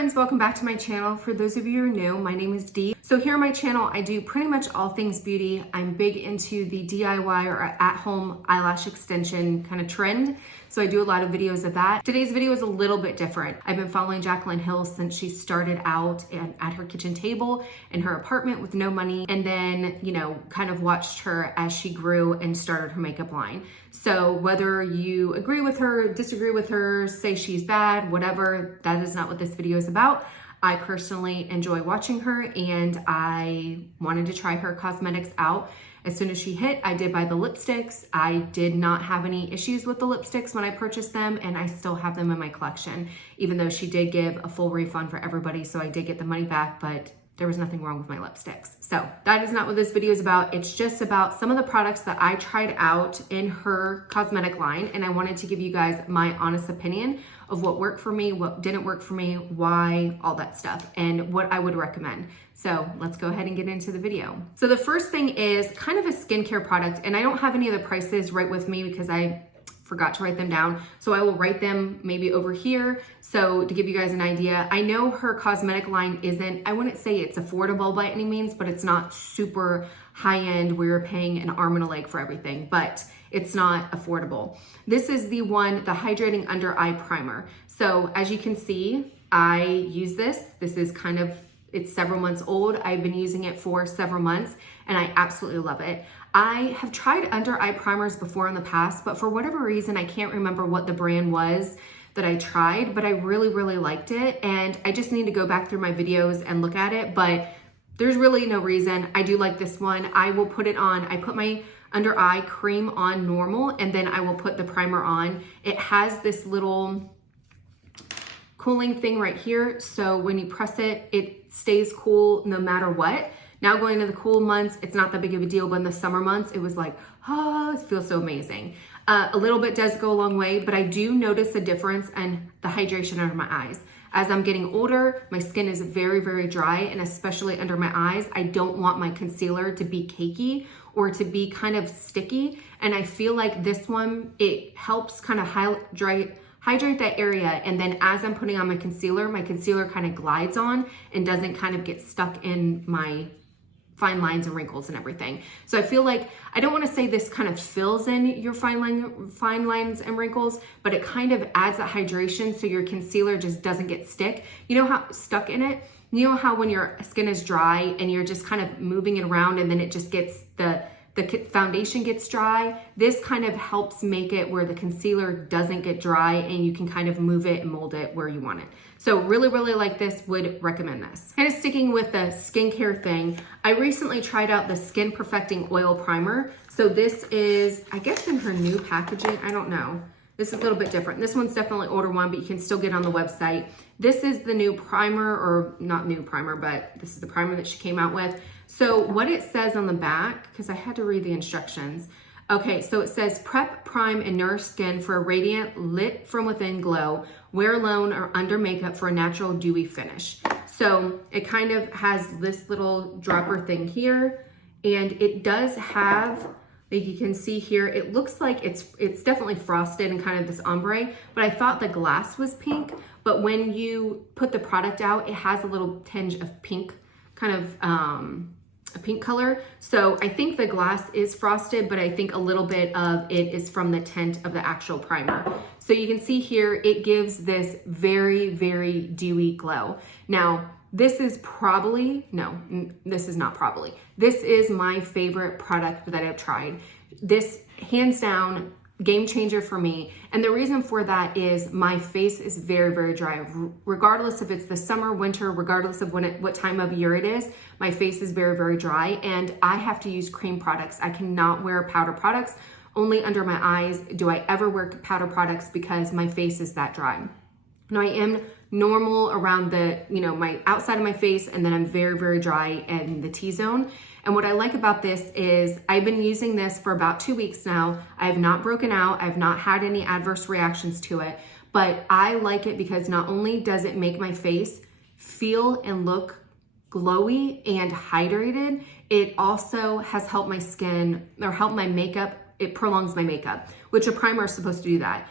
friends, welcome back to my channel. For those of you who are new, my name is Dee. So here on my channel, I do pretty much all things beauty. I'm big into the DIY or at-home eyelash extension kind of trend. So I do a lot of videos of that. Today's video is a little bit different. I've been following Jaclyn Hill since she started out at her kitchen table in her apartment with no money, and then, you know, kind of watched her as she grew and started her makeup line. So whether you agree with her, disagree with her, say she's bad, whatever, that is not what this video is about. I personally enjoy watching her, and I wanted to try her cosmetics out. As soon as she hit, I did buy the lipsticks. I did not have any issues with the lipsticks when I purchased them, and I still have them in my collection, even though she did give a full refund for everybody, so I did get the money back, but there was nothing wrong with my lipsticks. So that is not what this video is about. It's just about some of the products that I tried out in her cosmetic line, and I wanted to give you guys my honest opinion of what worked for me, what didn't work for me, why, all that stuff, and what I would recommend. So let's go ahead and get into the video. So the first thing is kind of a skincare product, and I don't have any of the prices right with me because I forgot to write them down. So I will write them maybe over here. So to give you guys an idea, I know her cosmetic line isn't, I wouldn't say it's affordable by any means, but it's not super high end where you're paying an arm and a leg for everything, but it's not affordable. This is the one, the Hydrating Under Eye Primer. So as you can see, I use this. This is kind of, it's several months old. I've been using it for several months and I absolutely love it. I have tried under eye primers before in the past, but for whatever reason, I can't remember what the brand was that I tried, but I really, really liked it. And I just need to go back through my videos and look at it, but there's really no reason. I do like this one. I will put it on, I put my under eye cream on normal, and then I will put the primer on. It has this little cooling thing right here. So when you press it, it stays cool no matter what. Now going into the cool months, it's not that big of a deal, but in the summer months, it was like, oh, it feels so amazing. A little bit does go a long way, but I do notice a difference in the hydration under my eyes. As I'm getting older, my skin is very, very dry, and especially under my eyes, I don't want my concealer to be cakey or to be kind of sticky. And I feel like this one, it helps kind of hydrate that area, and then as I'm putting on my concealer kind of glides on and doesn't kind of get stuck in my fine lines and wrinkles and everything. So I feel like, I don't want to say this kind of fills in your fine lines and wrinkles, but it kind of adds that hydration so your concealer just doesn't get stuck. You know how stuck in it? You know how when your skin is dry and you're just kind of moving it around and then it just gets, the foundation gets dry? This kind of helps make it where the concealer doesn't get dry and you can kind of move it and mold it where you want it. So really, really like this, would recommend this. Kind of sticking with the skincare thing, I recently tried out the Skin Perfecting Oil Primer. So this is, I guess in her new packaging, I don't know. This is a little bit different. This one's definitely older one, but you can still get on the website. This is the new primer, or not new primer, but this is the primer that she came out with. So what it says on the back, because I had to read the instructions. Okay, so it says prep, prime, and nourish skin for a radiant, lit from within glow. Wear alone or under makeup for a natural dewy finish. So it kind of has this little dropper thing here, and it does have, like you can see here, it looks like it's definitely frosted and kind of this ombre, but I thought the glass was pink, but when you put the product out, it has a little tinge of pink, kind of a pink color. So I think the glass is frosted, but I think a little bit of it is from the tint of the actual primer. So you can see here, it gives this very, very dewy glow. Now, this is probably, no, this is not probably. This is my favorite product that I've tried. This, hands down, game changer for me. And the reason for that is my face is very, very dry. Regardless if it's the summer, winter, regardless of what time of year it is, my face is very, very dry, and I have to use cream products. I cannot wear powder products. Only under my eyes do I ever wear powder products because my face is that dry. Now I am normal around the, you know, my outside of my face, and then I'm very, very dry in the T-zone. And what I like about this is I've been using this for about 2 weeks now. I have not broken out. I've not had any adverse reactions to it, but I like it because not only does it make my face feel and look glowy and hydrated, it also has helped my skin, or helped my makeup. It prolongs my makeup, which a primer is supposed to do that.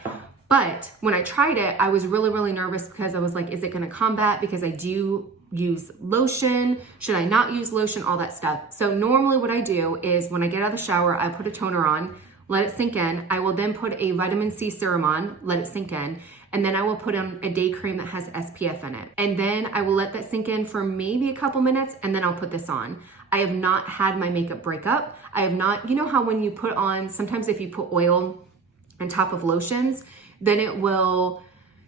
But when I tried it, I was really, really nervous because I was like, is it gonna combat? Because I do use lotion, should I not use lotion, all that stuff. So normally what I do is when I get out of the shower, I put a toner on, let it sink in. I will then put a vitamin C serum on, let it sink in. And then I will put on a day cream that has SPF in it. And then I will let that sink in for maybe a couple minutes, and then I'll put this on. I have not had my makeup break up. I have not, you know how when you put on, sometimes if you put oil on top of lotions, then it will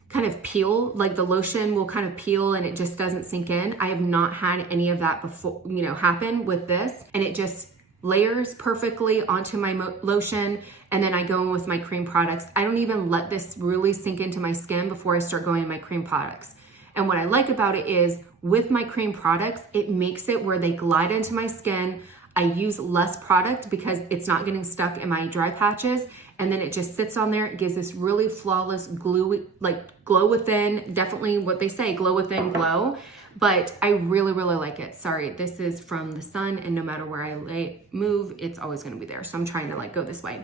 kind of peel, like the lotion will kind of peel and it just doesn't sink in. I have not had any of that before, happen with this, and it just layers perfectly onto my lotion, and then I go in with my cream products. I don't even let this really sink into my skin before I start going in my cream products. And what I like about it is with my cream products, it makes it where they glide into my skin. I use less product because it's not getting stuck in my dry patches, and then it just sits on there. It gives this really flawless glue, like glow within, definitely what they say, glow within glow. But I really, really like it. Sorry, this is from the sun, and no matter where I move, it's always gonna be there. So I'm trying to like go this way.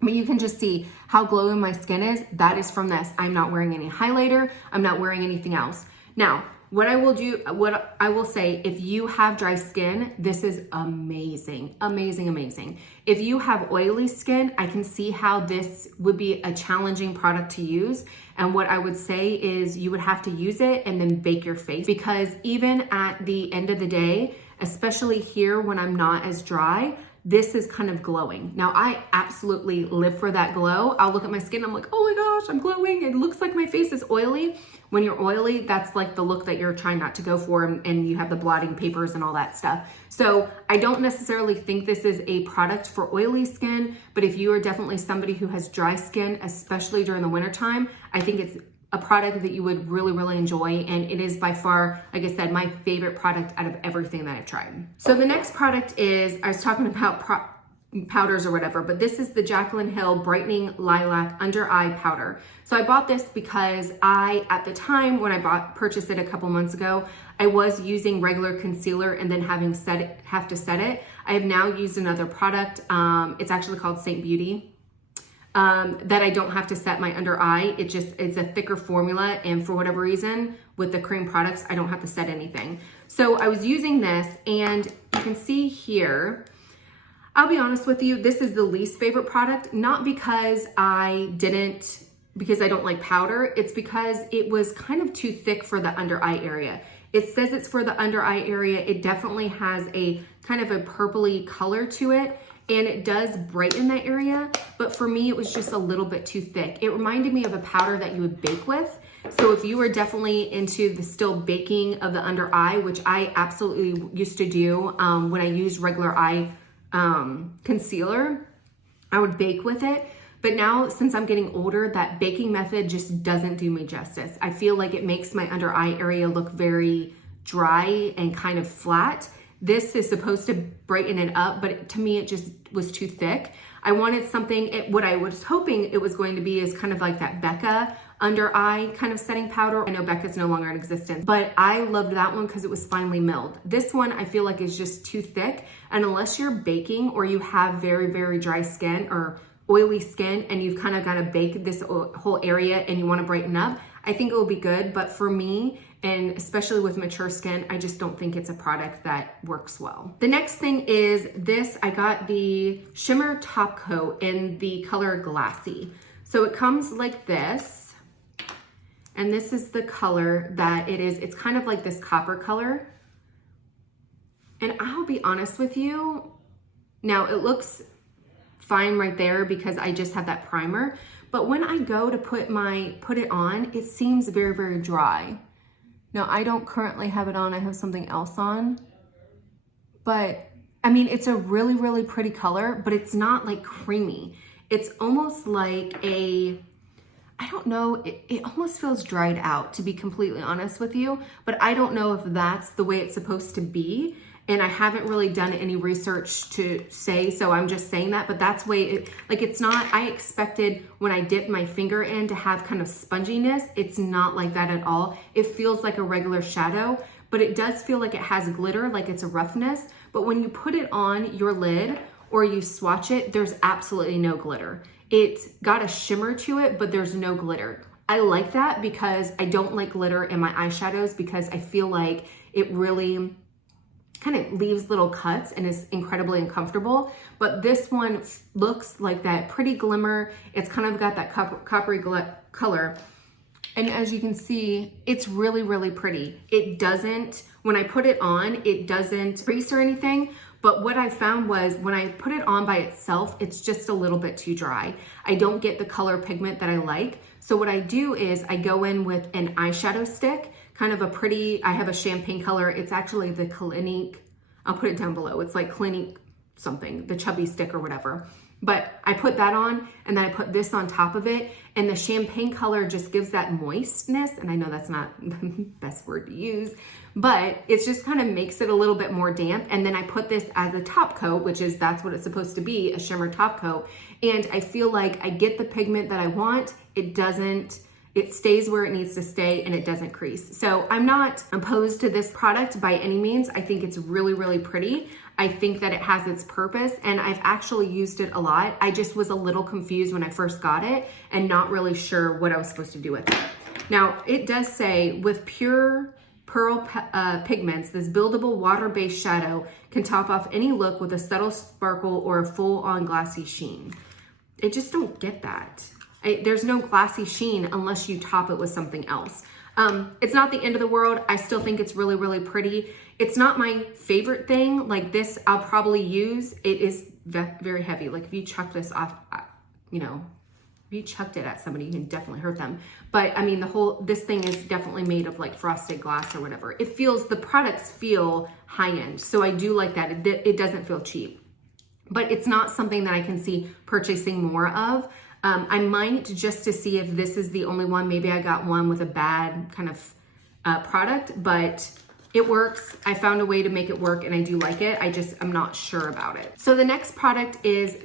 But you can just see how glowing my skin is. That is from this. I'm not wearing any highlighter. I'm not wearing anything else. Now, what I will say, if you have dry skin, this is amazing, amazing, amazing. If you have oily skin, I can see how this would be a challenging product to use. And what I would say is you would have to use it and then bake your face, because even at the end of the day, especially here when I'm not as dry, this is kind of glowing. Now, I absolutely live for that glow. I'll look at my skin, I'm like, oh my gosh, I'm glowing. It looks like my face is oily. When you're oily, that's like the look that you're trying not to go for, and you have the blotting papers and all that stuff. So I don't necessarily think this is a product for oily skin, but if you are definitely somebody who has dry skin, especially during the wintertime, I think it's a product that you would really, really enjoy. And it is by far, like I said, my favorite product out of everything that I've tried. So the next product is, I was talking about powders or whatever, but this is the Jaclyn Hill Brightening Lilac Under Eye Powder. So I bought this because at the time when I purchased it a couple months ago, I was using regular concealer and then have to set it. I have now used another product. It's actually called Saint Beauty. That I don't have to set my under eye. It's a thicker formula, and for whatever reason with the cream products, I don't have to set anything. So I was using this, and you can see here, I'll be honest with you, this is the least favorite product, not because I don't like powder, it's because it was kind of too thick for the under eye area. It says it's for the under eye area. It definitely has a kind of a purpley color to it, and it does brighten that area, but for me, it was just a little bit too thick. It reminded me of a powder that you would bake with. So if you were definitely into the still baking of the under eye, which I absolutely used to do when I used regular eye concealer, I would bake with it. But now, since I'm getting older, that baking method just doesn't do me justice. I feel like it makes my under eye area look very dry and kind of flat. This is supposed to brighten it up, but to me, it just was too thick. I wanted something, what I was hoping it was going to be is kind of like that Becca under eye kind of setting powder. I know Becca's no longer in existence, but I loved that one because it was finely milled. This one I feel like is just too thick, and unless you're baking or you have very, very dry skin or oily skin and you've kind of got to bake this whole area and you want to brighten up, I think it will be good. But for me, and especially with mature skin, I just don't think it's a product that works well. The next thing is this. I got the Shimmer Top Coat in the color Glassy. So it comes like this, and this is the color that it is. It's kind of like this copper color. And I'll be honest with you, now it looks fine right there because I just have that primer, but when I go to put it on, it seems very, very dry. Now, I don't currently have it on. I have something else on. But, I mean, it's a really, really pretty color, but it's not like creamy. It's almost like I don't know, it almost feels dried out, to be completely honest with you. But I don't know if that's the way it's supposed to be. And I haven't really done any research to say, so I'm just saying that, but that's the way it's not, I expected when I dip my finger in to have kind of sponginess. It's not like that at all. It feels like a regular shadow, but it does feel like it has glitter, like it's a roughness. But when you put it on your lid or you swatch it, there's absolutely no glitter. It's got a shimmer to it, but there's no glitter. I like that because I don't like glitter in my eyeshadows because I feel like it really kind of leaves little cuts and is incredibly uncomfortable. But this one looks like that pretty glimmer. It's kind of got that coppery color. And as you can see, it's really, really pretty. It doesn't, when I put it on, it doesn't crease or anything. But what I found was when I put it on by itself, it's just a little bit too dry. I don't get the color pigment that I like. So what I do is I go in with an eyeshadow stick, kind of a pretty, I have a champagne color. It's actually the Clinique, I'll put it down below. It's like Clinique something, the chubby stick or whatever. But I put that on and then I put this on top of it, and the champagne color just gives that moistness. And I know that's not the best word to use, but it just kind of makes it a little bit more damp. And then I put this as a top coat, which is, that's what it's supposed to be, a shimmer top coat. And I feel like I get the pigment that I want. It stays where it needs to stay and it doesn't crease. So I'm not opposed to this product by any means. I think it's really, really pretty. I think that it has its purpose and I've actually used it a lot. I just was a little confused when I first got it and not really sure what I was supposed to do with it. Now, it does say, with pure pearl pigments, this buildable water-based shadow can top off any look with a subtle sparkle or a full-on glassy sheen. I just don't get that. There's no glassy sheen unless you top it with something else. It's not the end of the world. I still think it's really, really pretty. It's not my favorite thing. Like this, I'll probably use. It is very heavy. Like if you chuck this off, you know, if you chucked it at somebody, you can definitely hurt them. But I mean, this thing is definitely made of like frosted glass or whatever. The products feel high end. So I do like that. It doesn't feel cheap, but it's not something that I can see purchasing more of. I might, just to see if this is the only one. Maybe I got one with a bad kind of product, but it works. I found a way to make it work and I do like it. I'm not sure about it. So the next product is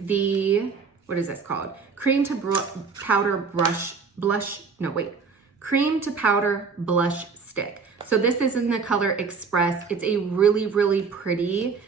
what is this called? Cream to powder cream to powder blush stick. So this is in the color Express. It's a really, really pretty,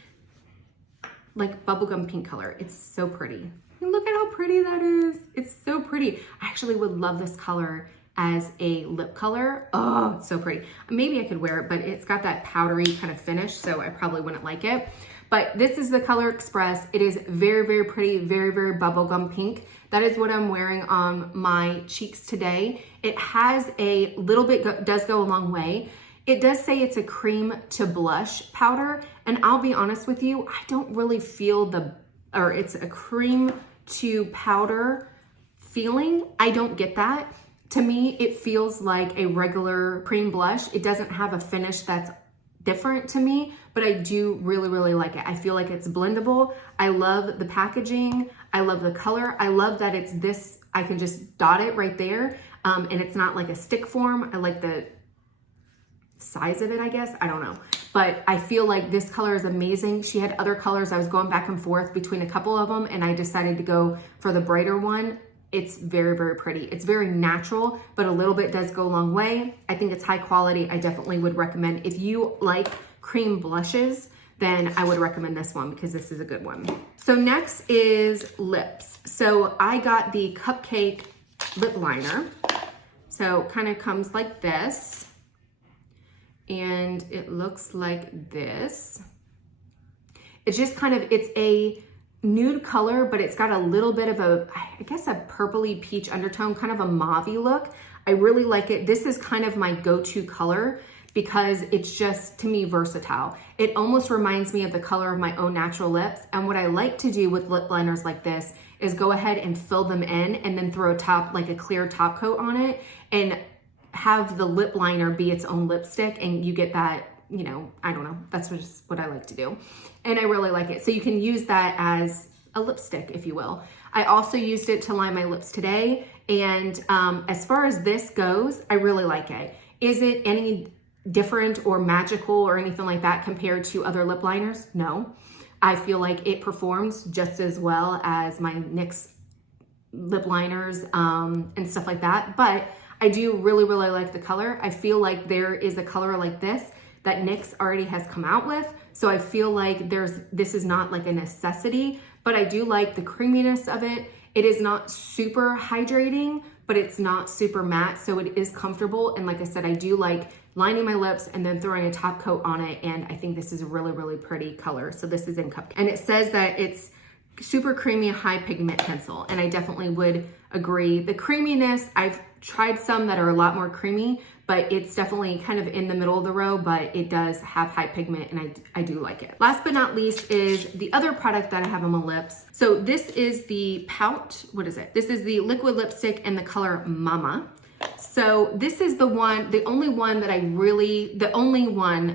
like bubblegum pink color. It's so pretty. Look at how pretty that is. It's so pretty. I actually would love this color as a lip color. Oh, it's so pretty. Maybe I could wear it, but it's got that powdery kind of finish, so I probably wouldn't like it. But this is the color Express. It is very, very pretty, very, very bubblegum pink. That is what I'm wearing on my cheeks today. It has a little bit, does go a long way. It does say it's a cream to blush powder, and I'll be honest with you, I don't really feel it's a cream to powder feeling. I don't get that. To me, it feels like a regular cream blush. It doesn't have a finish that's different to me, but I do really, really like it. I feel like it's blendable. I love the packaging. I love the color. I love that it's this, I can just dot it right there. And it's not like a stick form. I like the size of it, I guess. I don't know. But I feel like this color is amazing. She had other colors. I was going back and forth between a couple of them and I decided to go for the brighter one. It's very, very pretty. It's very natural, but a little bit does go a long way. I think it's high quality. I definitely would recommend, if you like cream blushes, then I would recommend this one because this is a good one. So next is lips. So I got the Cupcake lip liner. So it kind of comes like this. And it looks like this. It's just kind of, it's a nude color, but it's got a little bit of I guess a purpley peach undertone, kind of a mauve-y look. I really like it. This is kind of my go-to color because it's just, to me, versatile. It almost reminds me of the color of my own natural lips. And what I like to do with lip liners like this is go ahead and fill them in and then throw a clear top coat on it and have the lip liner be its own lipstick, and you get that, you know, I don't know, that's just what I like to do. And I really like it. So you can use that as a lipstick, if you will. I also used it to line my lips today. And as far as this goes, I really like it. Is it any different or magical or anything like that compared to other lip liners? No. I feel like it performs just as well as my NYX lip liners and stuff like that. But I do really, really like the color. I feel like there is a color like this that NYX already has come out with. So I feel like this is not like a necessity, but I do like the creaminess of it. It is not super hydrating, but it's not super matte, so it is comfortable. And like I said, I do like lining my lips and then throwing a top coat on it, and I think this is a really, really pretty color. So this is in Cupcake. And it says that it's super creamy, high pigment pencil, and I definitely would agree. The creaminess, I've tried some that are a lot more creamy, but it's definitely kind of in the middle of the row, but it does have high pigment, and I do like it. Last but not least is the other product that I have on my lips. So this is the what is it? This is the liquid lipstick in the color Momma. So this is the only one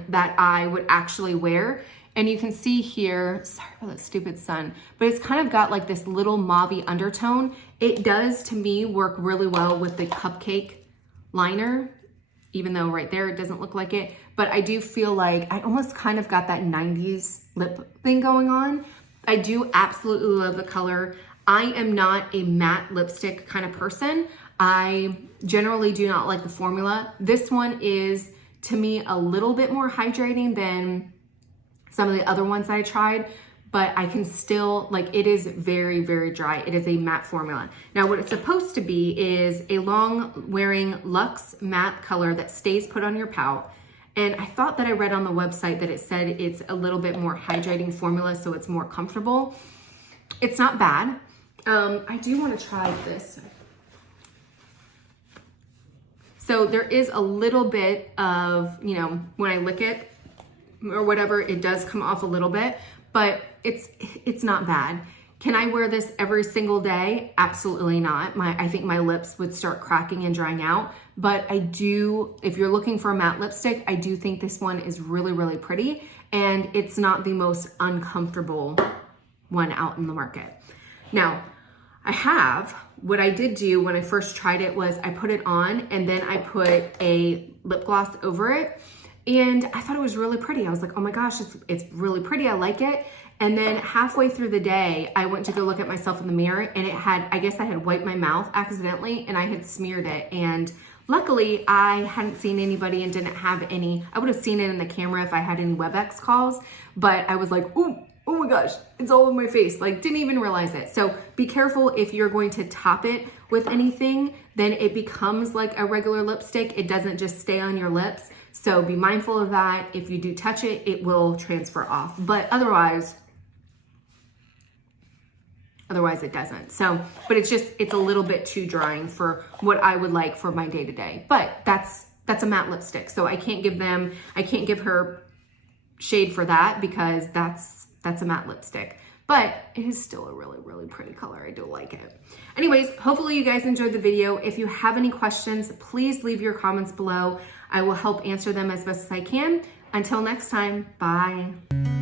that I would actually wear. And you can see here, sorry for that stupid sun, but it's kind of got like this little mauve-y undertone. It does, to me, work really well with the Cupcake liner, even though right there it doesn't look like it. But I do feel like I almost kind of got that 90s lip thing going on. I do absolutely love the color. I am not a matte lipstick kind of person. I generally do not like the formula. This one is, to me, a little bit more hydrating than some of the other ones that I tried, but I can still, like, it is very, very dry. It is a matte formula. Now, what it's supposed to be is a long wearing luxe matte color that stays put on your pout. And I thought that I read on the website that it said it's a little bit more hydrating formula, so it's more comfortable. It's not bad. I do want to try this. So there is a little bit of, you know, when I lick it, or whatever, it does come off a little bit, but it's not bad. Can I wear this every single day? Absolutely not. I think my lips would start cracking and drying out, but I do, if you're looking for a matte lipstick, I do think this one is really, really pretty, and it's not the most uncomfortable one out in the market. Now, what I did do when I first tried it was I put it on and then I put a lip gloss over it. And I thought it was really pretty. I was like, oh my gosh, it's really pretty. I like it. And then halfway through the day, I went to go look at myself in the mirror, and I guess I had wiped my mouth accidentally and I had smeared it. And luckily I hadn't seen anybody and didn't have any, I would have seen it in the camera if I had any WebEx calls, but I was like, ooh, oh my gosh, it's all in my face. Like, didn't even realize it. So be careful if you're going to top it with anything, then it becomes like a regular lipstick. It doesn't just stay on your lips. So be mindful of that. If you do touch it, it will transfer off, but otherwise it doesn't. So, but it's a little bit too drying for what I would like for my day to day, but that's a matte lipstick. So I can't give her shade for that because that's a matte lipstick, but it is still a really, really pretty color. I do like it. Anyways, hopefully you guys enjoyed the video. If you have any questions, please leave your comments below. I will help answer them as best as I can. Until next time, bye.